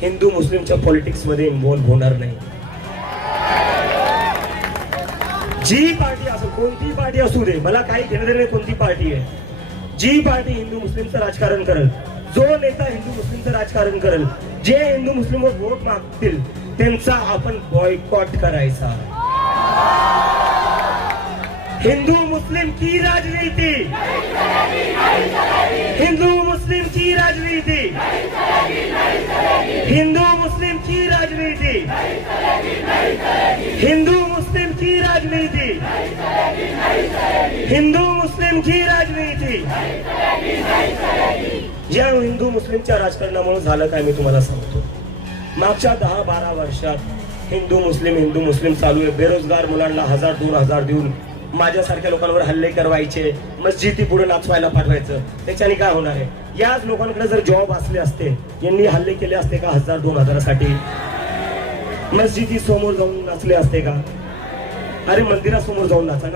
Hindu मुस्लिमच्या politics मध्ये involve होणार नाही. जी पार्टी असो, कोणती पार्टी असू दे, मला काही घेणं देणं नाही कोणती पार्टी आहे. जी पार्टी हिंदू मुस्लिमचं राजकारण करेल, जो नेता हिंदू मुस्लिमचं राजकारण करेल, जे हिंदू मुस्लिमवर वोट मागतील त्यांचा आपण बॉयकॉट करायचा. हिंदू मुस्लिम की राजनीति, हिंदू मुस्लिम की राजनीति, हिंदू मुस्लिम की राजनीति, हिंदू मुस्लिम की राजनीति, हिंदू मुस्लिम की राजनीति. या हिंदू मुस्लिमच्या राजकारणामुळे झालं काय मी तुम्हाला सांगतो. मागच्या 10-12 वर्षात हिंदू मुस्लिम चालू आहे. बेरोजगार मुलांना 1000-2000 देऊन माझ्यासारख्या लोकांवर हल्ले करवायचे, मस्जिदी पुढे नाचवायला पाठवायचं. त्याच्याने काय होणार आहे? याच लोकांकडे जर जॉब असले असते, यांनी हल्ले केले असते का 1000-2000साठी? मस्जिदी समोर जाऊन नाचले असते का? अरे मंदिरासमोर जाऊन नाचा ना.